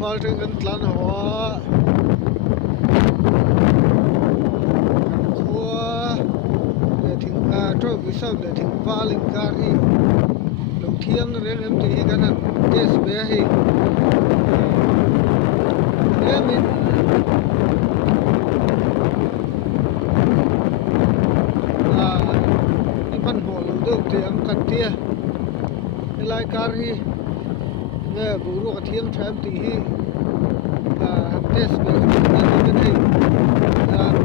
phal trên gần tlan hoa khua để thỉnh trôi với sau để thỉnh pha lên cả đi đầu thiêng đến em thì cái này test bé hi em mình đi phân hồ lâu đâu thì em cần tia lại cả hi nghe buru cái thiêng cho em thì hi test bé cái này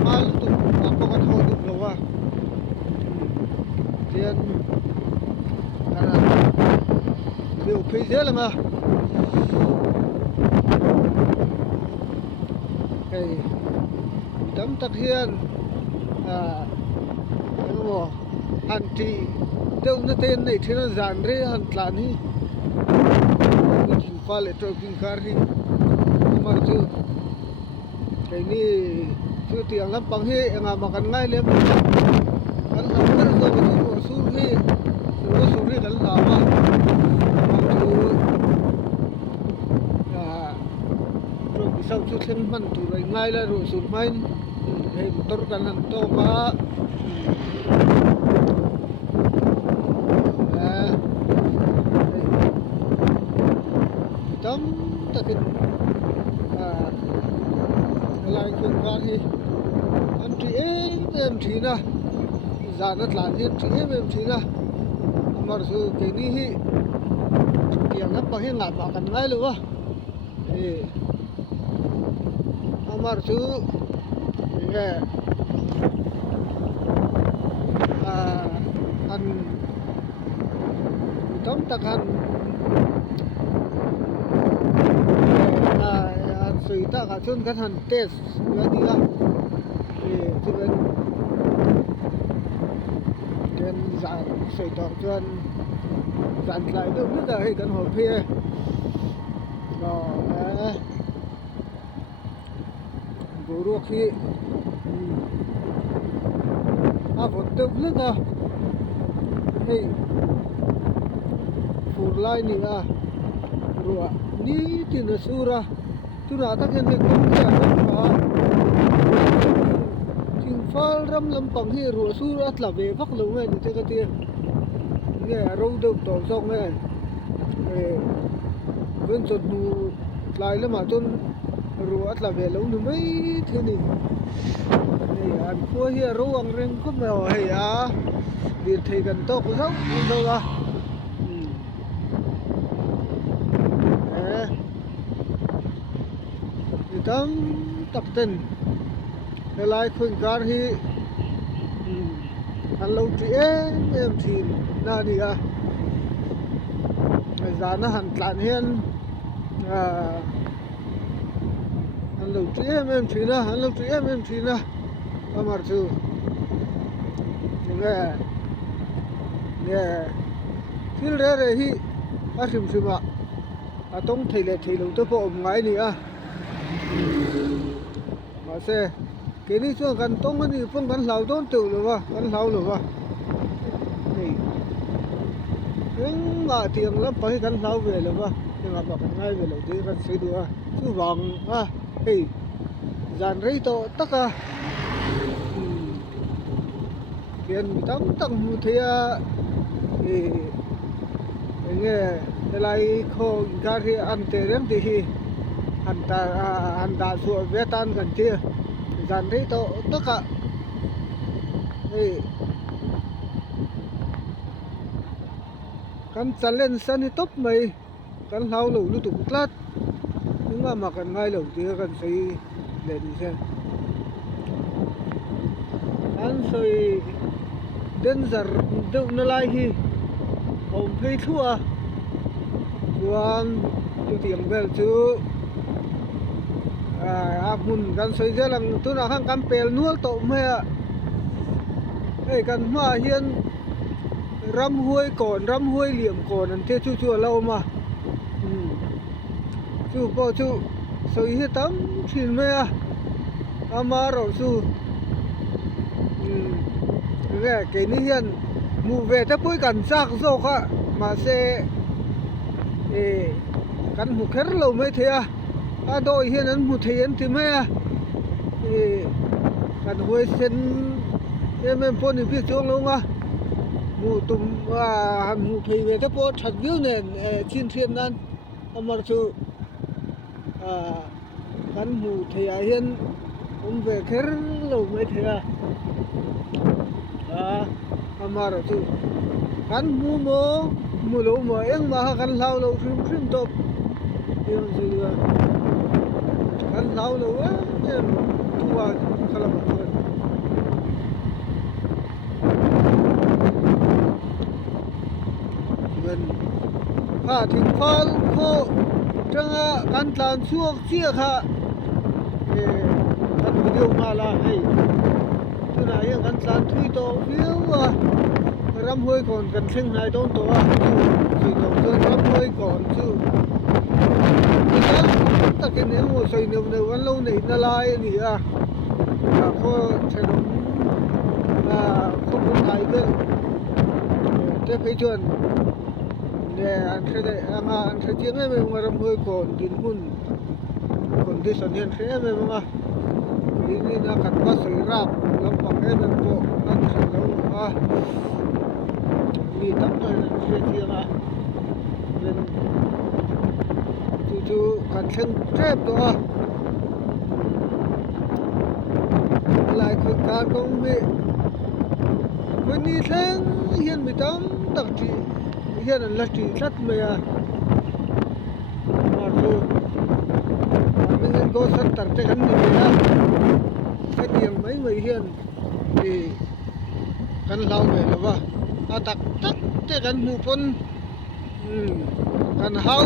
mal tu apa kan ho tu lowa tiền điều phí dễ là mà cái tấm tắc hiền cái bộ hành trì tiêu nó tên này thì nó giản đấy hành tlan hi pha lệ trôi pin car hi mà chứ cái này chứ tiếng lắm bằng hi ngà mà cần ngay lên kan làm cái rồi sur hi rồi sur hi kan làm mà tu rồi sau chút thêm mình tu rồi ngay là rồi sur main hay motor kan han to ka tấm takin lại khuyên quan hi anh chị em chị na già rất là hiền chị em chị na mà sự cái ní hi tiếng nó bằng hiện ngặt bảo cần ngay luôn á thì mà sự nghe anh tóm tắc anh suy ta cả chun cái thằng test vậy đi á thì bên trên dạng suy tỏ chun dàn lại được rất là hay cần hồi phê rồi bố ruột khi vẫn tự rất là hay phù lại nữa rồi ní thì nó sura tu na ta khen cũng chả có chim phal ram lam pang hi ru su at la ve vak lo nge ni te ka ti nge ro do to song nge ven chot nu lai la ma ton ru at la ve lo nu mai the ni an ko hi ro ang reng ko me ho he a đi thầy gần to có dốc đâu ra tấm tập tình để lại khuyêncar hi ăn lâu chị em thì na đi à giá nó hẳn tlan hiên ăn lâu chị em thì na ăn lâu chị em thì na mà chứ nghe nghe phil ra rồi hi sim sim à tông thầy lệ thầy lâu tôi phụ ngay đi à mà xe cái này cho gần tông cái này phong gần lâu tôn tự rồi gần lâu rồi này nhưng mà tiền lắm phải gần lâu về rồi nhưng mà bảo ngay về lâu thì gần xây được chứ vàng thì dàn rây to tất cả tiền tấm tầng một thì nghe lại khô cái thì ăn tiền thì hanta suo vetan kan tia zan ri to taka kan chalen sani top mai kan lau lo lu tu tlat nhưng mà kan ngai lo tia kan sei le di se an soi danger deu na lai hi om phei thua quan tu tiang bel chu mun kan soi jelang tu na khang kan pel nual to me kan ma hian ram huai liam kon an the chu chu lo ma chu po chu soi hi tam thin me ama ro su cái ní hiền mù về ta bôi cảnh sạc rồi mà xe căn hụt hết lâu mới thế đôi hiện anh một thiên thì mấy anh hồi sen em phone thì biết chung luôn à mu tum han mu phê về thế po thật view này chín thiên anh mà chú anh mu thì hiện về thế lâu mấy thế mà chú anh mu lâu mà em mà anh lao lâu phim top yang gì anh lao lâu á em tua kalau macam thỉnh phal khô trong căn tlan suốt chia khá căn video mà là hay thứ này căn tlan thui to phiếu ram hơi còn cần sinh hai tôn to chỉ tổng hơn ram hơi còn chứ tất cả nếu một sợi nếu vẫn lâu này nó lại thì có thể là không có thay được cái phê chuẩn anh sẽ tiếng em mà ram hơi còn din hun còn đi sân hiện thế em mà ini nak kat pas serap lampak em po anh sẽ lâu đi tắm rồi sẽ tiếng nên chú cần thêm trép đó lại khuyến cáo công nghệ when đi thêm hiện bị tắm đặc trị hiện là trị rất mẹ mà rồi mình có sẵn tặng cái gắn gì đó cái tiền mấy người hiện thì gắn lâu về là và tắc cái gắn mù phân gắn hao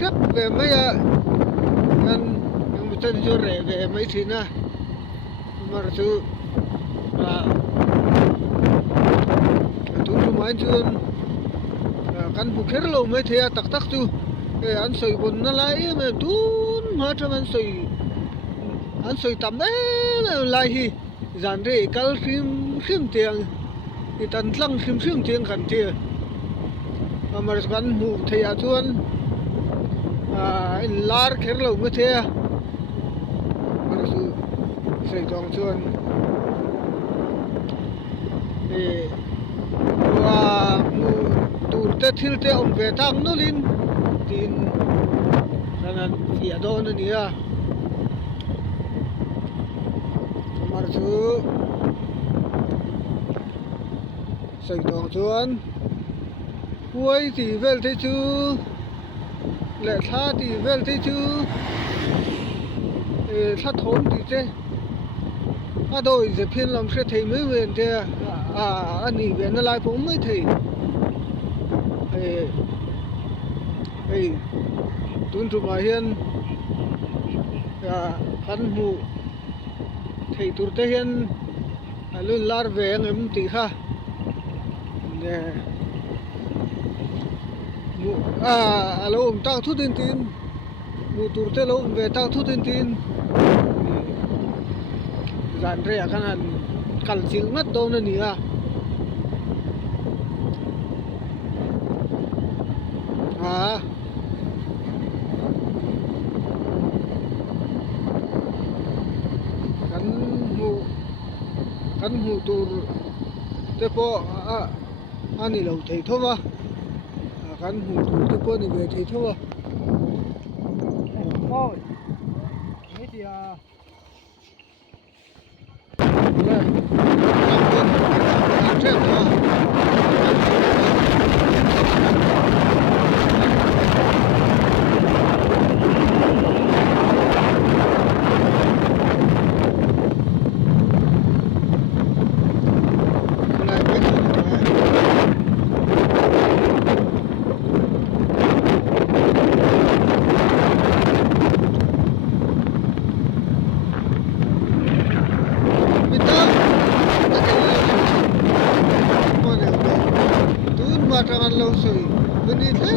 rất về mấy gắn một tên cho rẻ về mấy thứ na mà rồi tụi máy chưa căn phụ khét lâu mấy thế tắc chú anh soi bún nó lại mà tún mà trong anh soi tắm ấy lại hi dàn để cal phim tiền thì tận lăng phim tiền cần tiền mà căn phụ thế chuan anh lar khét lâu mấy thế mà rồi soi trong chuan và tụt te thil te om ve tang no lin tin kanan fia do na nia mar chu sai dong chuan huai ti vel te chu le tha ti vel te chu tha thon ti te đôi giờ phiên làm sẽ thấy mấy người thì anh nghỉ về nó lại cũng mới thấy tuân thủ bài hiền khăn mù thầy tụt tới hiền luôn lar về anh em tí ha nè alo ông tao thu tin mù tụt tới lâu về tao thu tin dàn rẻ khăn hẳn cằn xíu mất đâu nữa nhỉ cắn hù tù thế po anh đi lâu thấy thôi mà cắn hù tù thế po này về thấy thôi thôi thế thì jangan lâu sui bên đi thế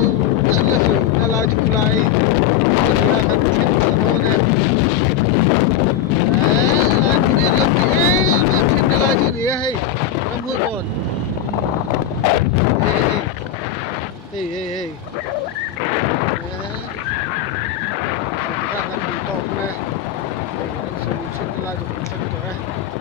rất là sui là lại chụp lại là cần thiết của nó này lại đi làm gì mà thiết lại gì đấy hay làm vui còn hey tayo sa motor eh.